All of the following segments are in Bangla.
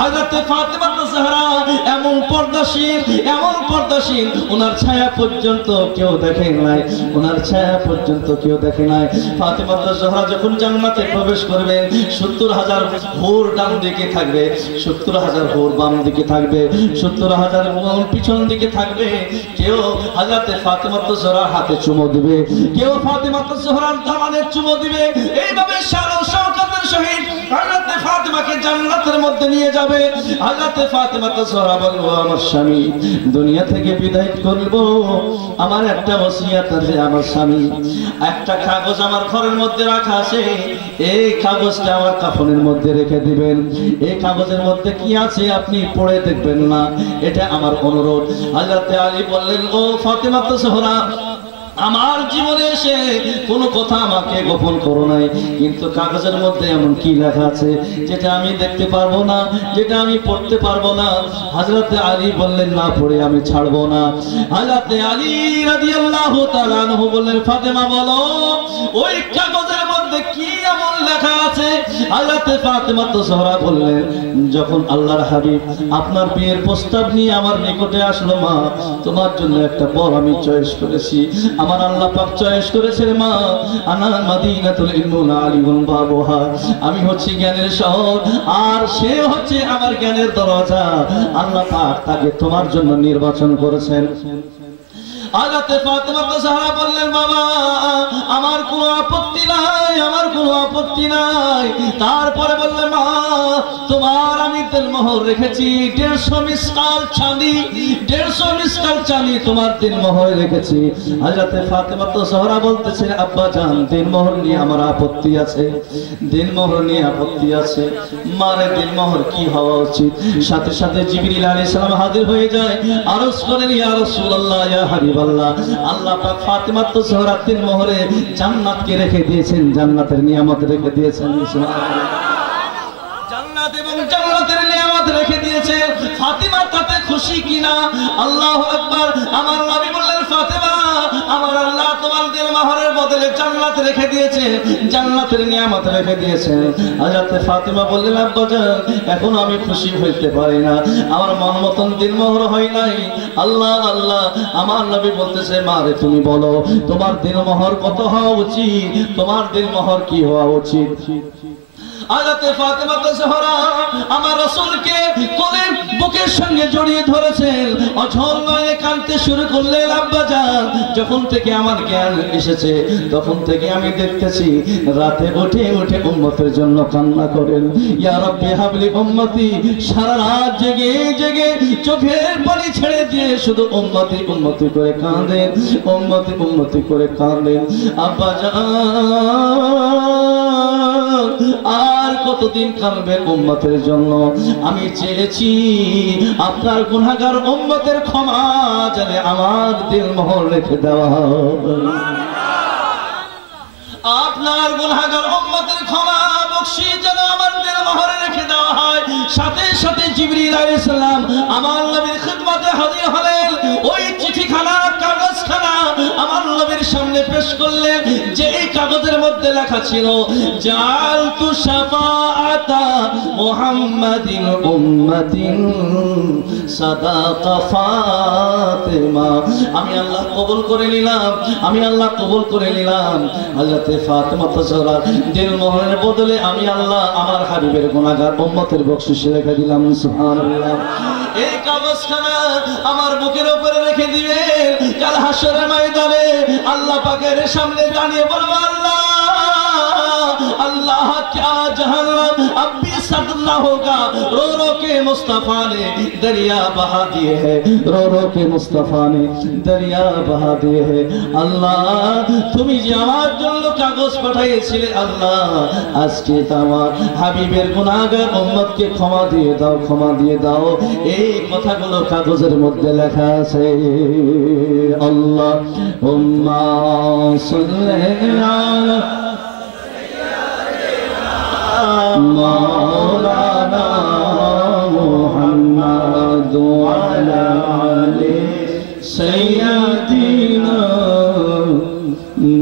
হযরত ফাতেমা জাহরা এমন পর্দাশীল ওনার ছায়া পর্যন্ত কেউ দেখে নাই, ওনার ছায়া পর্যন্ত কেউ দেখে নাই। ফাতেমা জাহরা যখন জান্নাতে প্রবেশ করবেন 70,000 হুর ডান দিকে থাকবে, 70,000 হুর বাম দিকে থাকবে, 70,000 পিছন দিকে থাকবে। কেউ হযরত ফাতেমা জাহরার হাতে চুমো দিবে, কেউ ফাতেমা জাহরার দামানে চুমো দিবে। এইভাবে শান ও শওকতের সহিত হযরত ফাতেমাকে জান্নাতের মধ্যে নিয়ে যাবে। হযরত ফাতেমা জাহরা বলল, আমার স্বামী দুনিয়া থেকে বিদায় করব, আমার একটা ওসিয়ত আছে। আমার স্বামী একটা কাগজ আমার ঘরের মধ্যে রাখা আছে, এই কাগজটা আমার কাফনের মধ্যে রেখে দিবেন। এই কাগজের মধ্যে কি আছে আপনি পড়ে দেখবেন না, এটা আমার অনুরোধ। হযরত আলী বললেন, ও ফাতেমা জাহরা, আমার জীবনে এসে কোনো কথা আমাকে গোপন করো নাই, কিন্তু কাগজের মধ্যে এমন কি লেখা আছে যেটা আমি দেখতে পারবো না, যেটা আমি পড়তে পারবো না? হযরত আলী বললেন, না পড়ে আমি ছাড়বো না। হযরত আলী রাদিয়াল্লাহু তাআলা আনহু বললেন, ফাতেমা বলো ওই কাগজের মধ্যে কি এমন লেখা আছে? হযরত ফাতেমা জাহরা বললেন, যখন আল্লাহর হাবিব আপনার বিয়ের প্রস্তাব নিয়ে আমার নিকটে আসলো, মা তোমার জন্য একটা বর আমি চয়েস করেছি, আমার আল্লাহ পাক চয়েস করেছেন মা, আনা মাদিনাতুল ইলমুল আলিমুল বাবুহা, আমি হচ্ছে জ্ঞানের শহর আর সে হচ্ছে আমার জ্ঞানের দরজা। আল্লাহ পাক তাকে তোমার জন্য নির্বাচন করেছেন। হযরত ফাতেমা জাহরা বললেন, বাবা আমার কোনো আপত্তি নাই, আমার কোনো আপত্তি নাই। তারপরে বললেন, মা তোমার আমি দিলমোহর রেখেছি 150 মিসকাল চাঁদি, 150 মিসকাল চাঁদি তোমার দিলমোহর রেখেছি। হযরত ফাতেমা জাহরা বলতেছে, আব্বা জান দিলমোহর নিয়ে আমার আপত্তি আছে, দিলমোহর নিয়ে আপত্তি আছে। মারে দিলমোহর কি হওয়া উচিত? সাথে সাথে জিবরিল আলাইহিস সালাম হাজির হয়ে যায়, আরজ করেন, ইয়া রাসূলুল্লাহ, ইয়া হাবিবাল্লাহ, আল্লাহ পাক ফাতেমা জাহরার দিলমোহরে জান্নাতকে রেখে দিয়েছেন, জান্নাতের নিয়ামত রেখে দিয়েছেন। সুবহানাল্লাহ, জান্নাত এবং জান্নাতের নিয়ামত রেখে দিয়েছেন। ফাতেমা তাতে খুশি কিনা? আল্লাহু আকবার। আমার নবী বললেন, ফাতেমা আমার আল্লাহ তোমার দিলমোহরের বদলে জান্নাত রেখে দিয়েছে, জান্নাতের নিয়ামত রেখে দিয়েছেন। হযরত ফাতেমা বললেন, আব্বা জান এখন আমি খুশি হইতে পারি না, আমার মন মতন দিলমোহর হয় নাই। আল্লাহ আল্লাহ, আমার নবী বলতেছে, মা রে তুমি বলো তোমার দিলমোহর কত হওয়া উচিত, তোমার দিলমোহর কি হওয়া উচিত? হযরত ফাতেমা জাহরা আমার রাসূলকে কোলে বুকের সঙ্গে জড়িয়ে ধরেছেন, অঝর নয়ে কাঁদতে শুরু করলেন। আব্বা জান যখন থেকে আমার জ্ঞান এসেছে তখন থেকে আমি দেখতেছি রাতে উঠে উঠে উম্মতের জন্য কান্না করেন, ইয়া রাব্বি হাবলি উম্মতি, সারা রাত জেগে জেগে চোখের পানি ছেড়ে দিয়ে শুধু উম্মতি উম্মতি করে কাঁদেন, উম্মতি উম্মতি করে কাঁদেন। আব্বা জান আর কতদিন কাঁদবেন উম্মতের জন্য? আমি চেয়েছি আপনার গুনাহগার উম্মতের ক্ষমা যেন আমার দিলমোহর রেখে দেওয়া হয়, আপনার গুনাহগার উম্মতের ক্ষমা বখশিশ যেন আমার দিলমোহরে রেখে দেওয়া হয়। সাথে সাথে জিবরিল আলাইহিস সালাম আমার নবীর খিদমতে হাজির হলেন। ওই চিঠিখানা কাগজখানা আমার নবীর সামনে পেশ করলেন, যে এই কাগজের মধ্যে লেখা ছিল, জালতু শাফাআতা মুহাম্মাদিন উম্মাতিন সাদাকা ফাতেমা, আমি আল্লাহ কবুল করে নিলাম, আমি আল্লাহ কবুল করে নিলাম। হযরত ফাতেমা জাহরার দিলমোহরের বদলে আমি আল্লাহ আমার হাবিবের গুনাহগার উম্মতের বখশিশে রেখে দিলাম। সুবহানাল্লাহ। এই কাগজখানা আমার বুকের উপরে রেখে দিবেন, কাল হাশরের ময়দানে আল্লাহ পাকের সামনে দাঁড়িয়ে বলবো, আল্লাহ अल्लाह क्या जहन्नम अब भी सद न होगा, रो रो के मुस्तफा ने दरिया बहा दिए है, रो रो के मुस्तफा ने दरिया बहा दिए है। अल्लाह তুমি যে আমার জন্য কাগজ পাঠিয়েছিলে, আল্লাহ আজকে তোমার হাবিবের গুনাহগার উম্মতকে ক্ষমা দিয়ে দাও, ক্ষমা দিয়ে দাও। এই কথাগুলো কাগজের মধ্যে লেখা আছে। আল্লাহুম্মা সাল্লি আলা مولانا محمد وعلى آل سيدنا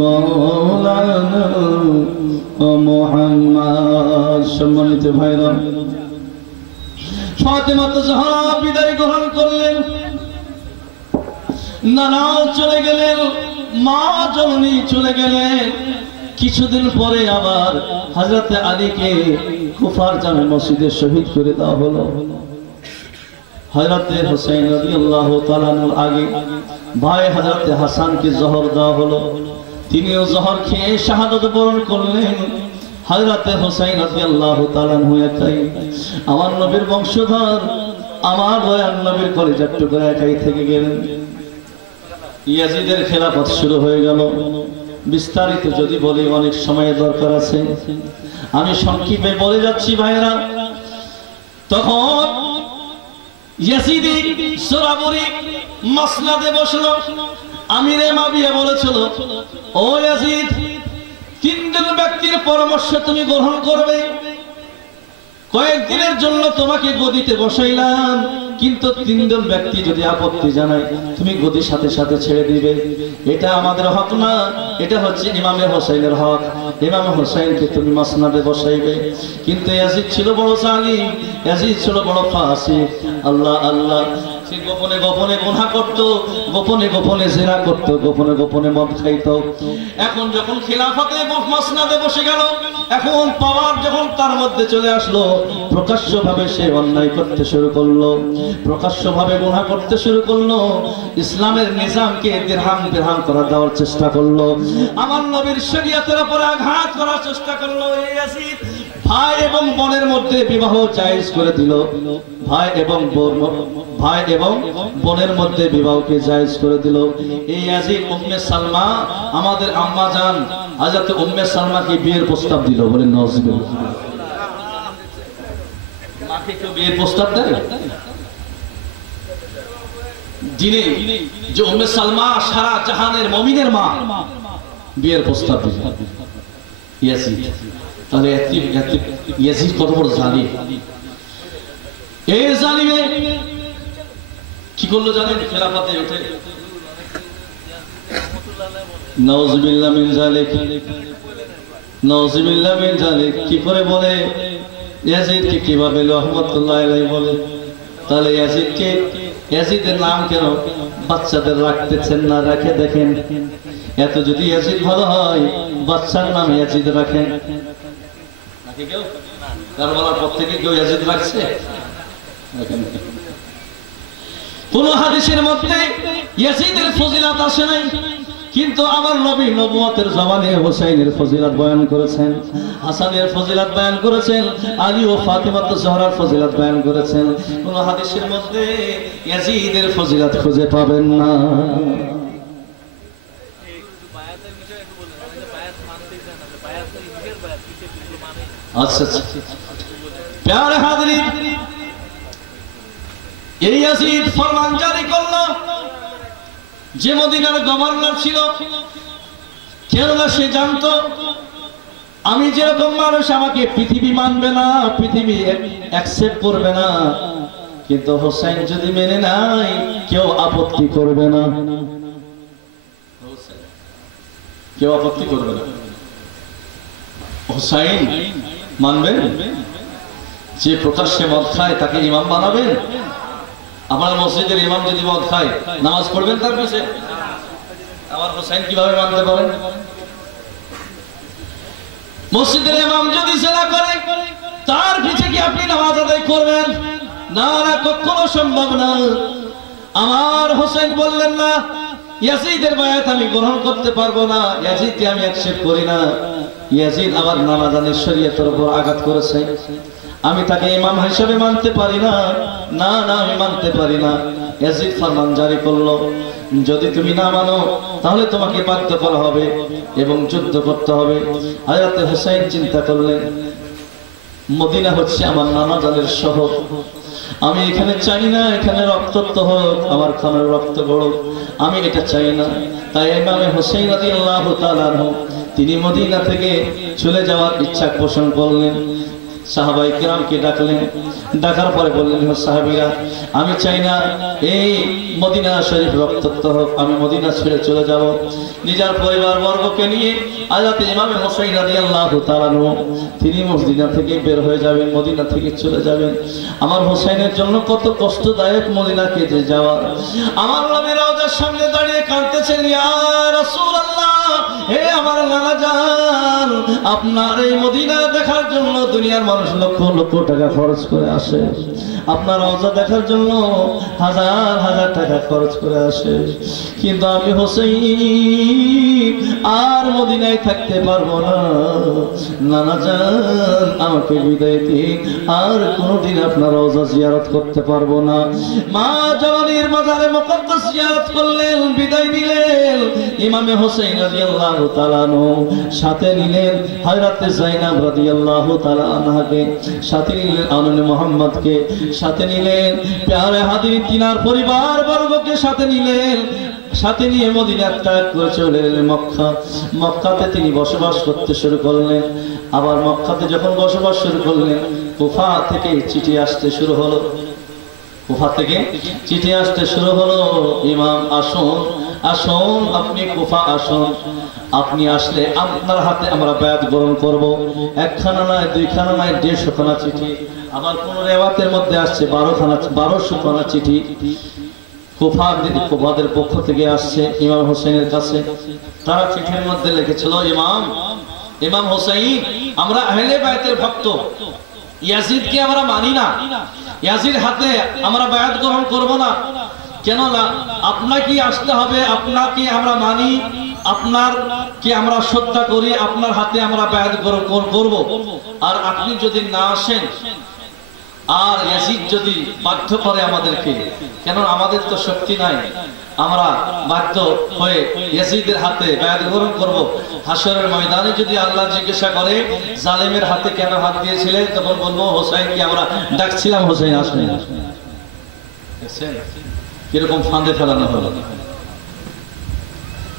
مولانا محمد। সম্মানিত ভাইরা, ফাতেমা জাহরা বিদায় গ্রহণ করলেন, নানাও চলে গেলেন, মা জননী চলে গেলেন। কিছুদিন পরে আবার হযরত আলীকে কুফার জামে মসজিদে শহীদ করে দেওয়া হলো। হযরত হুসাইন রাদিয়াল্লাহু তাআলা আনহুর আগে ভাই হযরত হাসানকে জহর দেওয়া হলো, তিনিও জহর খেয়ে শাহাদাত বরণ করলেন। হযরত হুসাইন রাদিয়াল্লাহু তাআলা আনহু একাই আমার নবীর বংশধর, আমার দয়াল নবীর কলিজার টুকরা একাই থেকে গেলেন। ইয়াজিদের খেলাফত শুরু হয়ে গেল। বিস্তারিত যদি বলি অনেক সময় দরকার আছে, আমি সংক্ষেপে বলে যাচ্ছি ভাইরা। তখন ইয়াজিদি সোরাবরি মাসনাদে বসলো। আমিরে মাবিয়া বলেছিল, ও ইয়াজিদ, তিনজন ব্যক্তির পরামর্শ তুমি গ্রহণ করবে। কয়েকদিনের জন্য তোমাকে গদিতে বসাইলাম, কিন্তু তিনজন ব্যক্তি যদি আপত্তি জানায় তুমি গদির সাথে সাথে ছেড়ে দিবে। এটা আমাদের হক না, এটা হচ্ছে ইমামে হোসেনের হক। ইমাম হোসেনকে তুমি মাসনাদে বসাইবে। কিন্তু ইয়াজিদ ছিল বড় জালিম, ইয়াজিদ ছিল বড় ফাসিক। আল্লাহ আল্লাহ, সে গোপনে গোপনে গুনাহ করত, গোপনে গোপনে জিনা করত, গোপনে গোপনে মদ খাইত। এখন যখন খিলাফতে মাসনাদে বসে গেল, এখন পাওয়ার যখন তার মধ্যে চলে আসলো, প্রকাশ্যভাবে সে অন্যায় করতে শুরু করলো, প্রকাশ্যভাবে গুনাহ করতে শুরু করলো। ইসলামের নিজামকে দিরহাম করা দেওয়ার চেষ্টা করলো, আমার নবীর শরীয়তের উপর আঘাত করার চেষ্টা করলো। এই ইয়াজিদ ভাই এবং বোনের মধ্যে বিবাহ জায়েজ করে দিল। ভাই এবং বোনের মধ্যে বিবাহকে জায়েজ করে দিল। এই ইয়াজিদ উম্মে সালমা, আমাদের আম্মা জান হযরত উম্মে সালমাকে বিয়ের প্রস্তাব দিল। বলে নাউজুবিল্লাহ। মাকে কেউ বিয়ের প্রস্তাব দেয়? যিনি যে উম্মে সালমা সারা জাহানের মুমিনের মা, বিয়ের প্রস্তাব দিল ইয়াজিদ। তাহলে ইয়াজিদ কত বড় জালিম! এই জালিমে কি করলো জানেন? খেলাফতে উঠে নাউজুবিল্লাহ মিন যালিক, নাউজুবিল্লাহ মিন যালিক কি করে বলে? ইয়াজিদকে কিভাবে রাহমাতুল্লাহ আলাইহি বলে? তাহলে ইয়াজিদের নাম কেন বাচ্চাদের রাখতেছেন না? রাখে দেখেন, এত যদি ইয়াজিদ ভালো হয় বাচ্চার নাম ইয়াজিদ রাখেন নাকি? কেউ কারবালার পর থেকে কেউ ইয়াজিদ রাখছে? কোন হাদিসের মধ্যে ইয়াজিদের ফজিলত আসে নাই, কিন্তু আমার নবী নবুয়তের জমানে হুসাইনের ফজিলত বয়ান করেছেন, হাসানের ফজিলত বয়ান করেছেন, আলী ও ফাতিমা জহরার ফজিলত বয়ান করেছেন। কোন হাদিসের মধ্যে ইয়াজিদের ফজিলত খুঁজে পাবেন না। আচ্ছা আচ্ছা, প্যারে হাজরিন, এই ইয়াজিদ ফরমান জারি করলো। যে মদিনার গভর্নর ছিল, কেননা সে জানতো আমি যেরকম মানুষ, আমাকে পৃথিবী মানবে না, পৃথিবী অ্যাকসেপ্ট করবে না, কিন্তু হোসেন যদি মেনে নাই কেউ আপত্তি করবে না, কেউ আপত্তি করবে না। হোসেন মানবেন? যে প্রকাশ্যে মদ খায় তাকে ইমাম বানাবেন? আমার মসজিদের ইমাম যদি মদ খায় নামাজ পড়বেন তার পিছে? আমার হোসেন কিভাবে মানতে পারেন? মসজিদের ইমাম যদি জেনা করে তার পিছে কি আপনি নামাজ আদায় করবেন? না না, কখনো সম্ভব না। আমার হোসেন বললেন না, ইয়াজিদের বায়াত আমি গ্রহণ করতে পারবো না, ইয়াজিদকে আমি অ্যাকসেপ্ট করি না। ইয়াজিদ আমার নানা জানের শরীয়তের উপর আঘাত করেছে, আমি তাকে ইমাম হিসেবে মানতে পারি না। না না, আমি মানতে পারি না। ইয়াজিদ ফরমান জারি করলো, যদি তুমি না মানো তাহলে তোমাকে বাধ্য করা হবে এবং যুদ্ধ করতে হবে। হযরত হুসাইন চিন্তা করলেন, মদিনা হচ্ছে আমার নানা জানের শহর, আমি এখানে চাই না এখানে রক্তাক্ত হোক, আমার খানের রক্ত গড়ুক, আমি এটা চাই না। তাই ইমামে হুসাইন রাদিয়াল্লাহু তাআলা আনহু তিনি মদিনা থেকে চলে যাওয়ার ইচ্ছা পোষণ করলেন। সাহাবায়ে কিরামকে ডাকলেন, ডাকার পরে বললেন, হে সাহাবীরা, আমি চাই না এই মদিনা শরীফ রক্তাক্ত হোক, আমি মদিনা ছেড়ে চলে যাব। নিজের পরিবার বর্গকে নিয়ে হযরত ইমাম হোসেন রাদিয়াল্লাহু তাআলা তিনি মদিনা থেকে বের হয়ে যাবেন, মদিনা থেকে চলে যাবেন। আমার হোসেনের জন্য কত কষ্টদায়ক মদিনাকে যে যাওয়া। আমার নবী রওজার সামনে দাঁড়িয়ে কাঁদতেছেন, ইয়া রাসূলুল্লাহ, হে আমার নানা জান, আপনার এই মদিনা দেখার জন্য দুনিয়ার মানুষ লক্ষ লক্ষ টাকা খরচ করে আসে, আপনার রওজা দেখার জন্য হাজার হাজার টাকা খরচ করে আসে, কিন্তু আমি হোসেন আর মদিনায় থাকতে পারবো না। নানা জান, আমাকে বিদায় দিন, আর কোনোদিন আপনার রওজা জিয়ারত করতে পারবো না। মা জননীর মাজারে মুকদ্দাস জিয়ারত করলেন, বিদায় নিলেন। ইমামে হোসেন রাদিয়াল্লাহু তাআলা আনহু সাথে নিলেন হযরত যায়েনব রাদিয়াল্লাহু তাআলা আনহাকে, সাথে নিলেন আননে মুহাম্মদকে, সাথে নিলেন প্যারে হাদির তিনার পরিবার বর্গকে সাথে নিলেন। সাথে নিয়ে মদিনা ত্যাগ করে চলে এলেন মক্কা। মক্কাতে তিনি বসবাস করতে শুরু করলেন। আবার মক্কাতে যখন বসবাস শুরু করলেন, কুফা থেকে চিঠি আসতে শুরু হলো। কুফা থেকে চিঠি আসতে শুরু হলো, ইমাম আসুন, আসুন, আপনি কুফা আসুন, আপনি আসলে আপনার হাতে আমরা বায়াত গ্রহণ করব। একখানা নয়, দুইখানা নয়, 150 খানা চিঠি। আবার কোন রেওয়াতের মধ্যে আসছে 1200 খানা চিঠি কুফাদের পক্ষ থেকে আসছে ইমাম হোসেনের কাছে। তারা চিঠির মধ্যে লিখেছিল, ইমাম হোসেন, আমরা আহলে বায়তের ভক্ত, ইয়াজিদকে আমরা মানি না, ইয়াজিদ হাতে আমরা বায়াত গ্রহণ করব না। কেন না? আপনাকে আসতে হবে, আপনাকে আমরা মানি, আপনার কি আমরা শ্রদ্ধা করি, আপনার হাতে আমরা বায়াত গ্রহণ করব। আর আপনি যদি না আসেন, আর ইয়াজিদ যদি বাধ্য করে আমাদেরকে, কেন আমাদের তো শক্তি নাই, আমরা বাধ্য হয়ে ইয়াজিদের হাতে বায়াত গ্রহণ করব। হাসরের ময়দানে যদি আল্লাহ জিজ্ঞাসা করে জালেমের হাতে কেন হাত দিয়েছিলেন, তখন বলবো হোসেনকে আমরা ডাকছিলাম, হোসেন আসেন। কিরকম ফাঁদে ফেলানো হলো।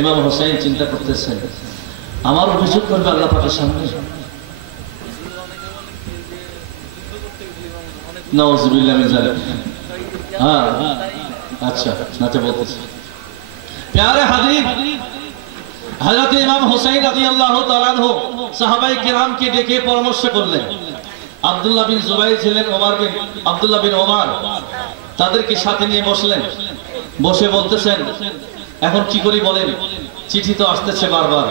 ইমাম হোসেন চিন্তা করতেছেন, আমার অভিযোগ করবে আল্লাহ পাকের সামনে। নাউযুবিল্লাহ মিন যালিক। হ্যাঁ, আচ্ছা, নাতে বলতেছি। প্যারে হাদির, হযরত ইমাম হোসেন রাদিয়াল্লাহু তাআলা আনহু সাহাবায়ে কেরামকে ডেকে পরামর্শ করলেন। আব্দুল্লাহ বিন জুবাইর ছিলেন, আব্দুল্লাহ বিন ওমর, তাদেরকে সাথে নিয়ে বসলেন। বসে বলতেছেন, এখন কি করি বলেন, চিঠি তো আসতেছে বারবার।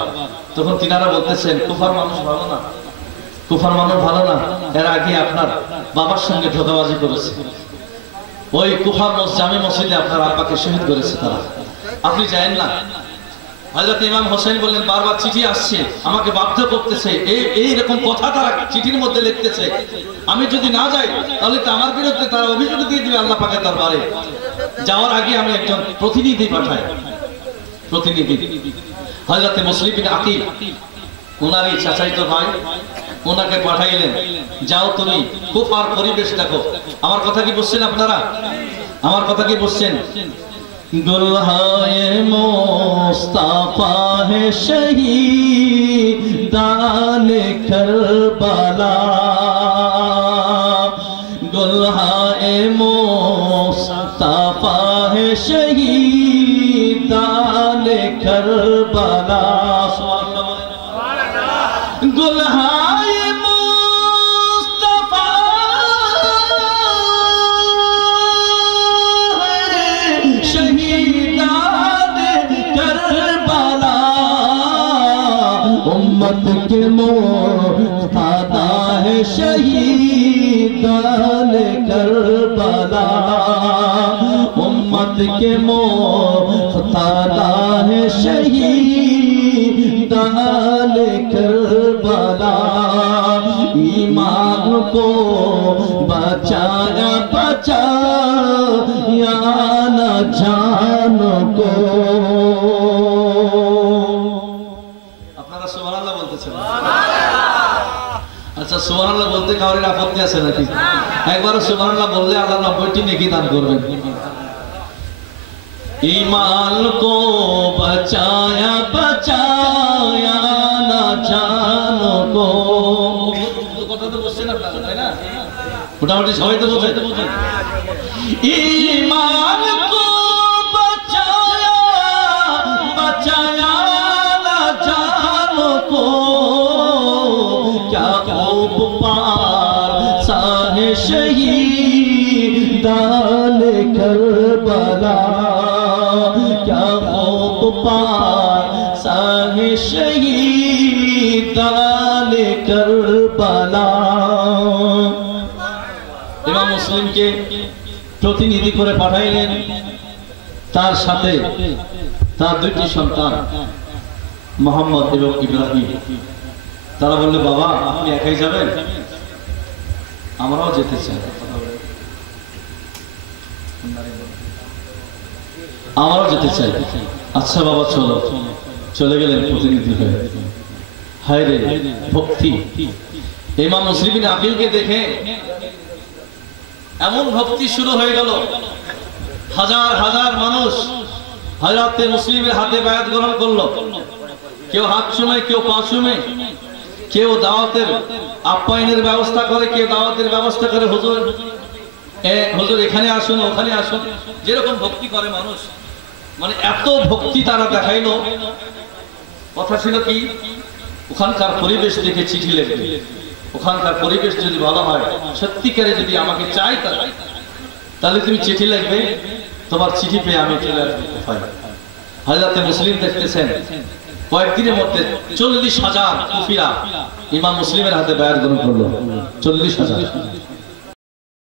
তখন তিনারা বলতেছেন, কুফার মানুষ ভালো না, কুফার মানুষ ভালো না, এর আগে আপনার বাবার সঙ্গে ধোঁকাবাজি করেছে, ওই কুফার জামে মসজিদে আপনার আব্বাকে শহীদ করেছে তারা, আপনি যায়েন না। হযরত ইমাম হোসেন বললেন, বারবার চিঠি আসছে, আমাকে বাধ্য করতেছে, এই রকম কথা তারা চিঠির মধ্যে লিখতেছে, আমি যদি না যাই তাহলে তো আমার বিরুদ্ধে তারা অভিযোগ দিয়ে দিবে আল্লাহ পাকের দরবারে। যাওয়ার আগে আমি একজন প্রতিনিধি পাঠাই, প্রতিনিধি হযরত মুসলিম বিন আকিল, ওনারই চাচাইতো ভাই, ওনাকে পাঠাইলেন, যাও তুমি কুফার পরিবেশ দেখো। আমার কথা কি বুঝছেন আপনারা? আমার কথা কি বুঝছেন? দুলহায়ে মুস্তাফা হে শহীদানে কারবালা, দুলহায়ে মুস্তাফা হে শহীদানে কারবালা। সুবহানাল্লাহ, দুলহায়ে মুস্তাফা শহীদানে কারবালা, উম্মত के मुक़्तदा है शहीदाने करबला, उम्मत के मुक़्तदा है शहीदाने करबला। ईमान को बचाया बचाया ना जान को। সুবহানাল্লাহ বলতেছেন? আচ্ছা, সুবহানাল্লাহ বলতে কারোর আপত্তি আছে নাকি? একবার সুবহানাল্লাহ বললে আল্লাহ 90টি নেকি দান করবেন। ঈমান কো বাঁচায়া বাঁচায়া না জানো কো। কথা তো বুঝছেন আপনারা? মোটামুটি সবাই তো বোঝে। ईमान को बचाया बचाया ना जानो को क्या खूब पार साहे शहीदान करबला क्या खूब पार साहे शहीदान करबला। इमाम मुस्लिम के प्रतिनिधि করে পাঠাইলেন, তার সাথে তার দুটি সন্তান মোহাম্মদ এবং ইব্রাহিম। তারা বলল, বাবা আপনি একাই যাবেন? আমরাও যেতে চাই, আমরাও যেতে চাই। আচ্ছা বাবা চলো। চলে গেলেন প্রতিনিধি হয়ে। হায় রে ভক্তি! ইমাম মুসলিম বিন আকিলকে দেখে এমন ভক্তি শুরু হয়ে গেল। হাজার হাজার মানুষ হযরতে মুসলিমের হাতে বায়াত গ্রহণ করলো। কেউ হাত চুমে, কেউ পা চুমে, কেউ দাওয়াতের আপ্যায়নের ব্যবস্থা করে, কেউ দাওয়াতের ব্যবস্থা করে, হুজুর হুজুর এখানে আসুন, ওখানে আসুন, যেরকম ভক্তি করে মানুষ। মানে এত ভক্তি তারা দেখাইলো। কথা ছিল কি, ওখানকার পরিবেশ দেখে চিঠি লিখবে। ওখানকার পরিবেশ যদি ভালো হয়, সত্যিকারে যদি আমাকে চাই তাহলে তুমি চিঠি লিখবে, তোমার চিঠি পেয়ে আমি চলে আসবো। হযরতে মুসলিম দেখতেছেন কয়েকদিনের মধ্যে 40,000 কুফিরা ইমাম মুসলিমের হাতে বায়াত গ্রহণ করলো। 40,000।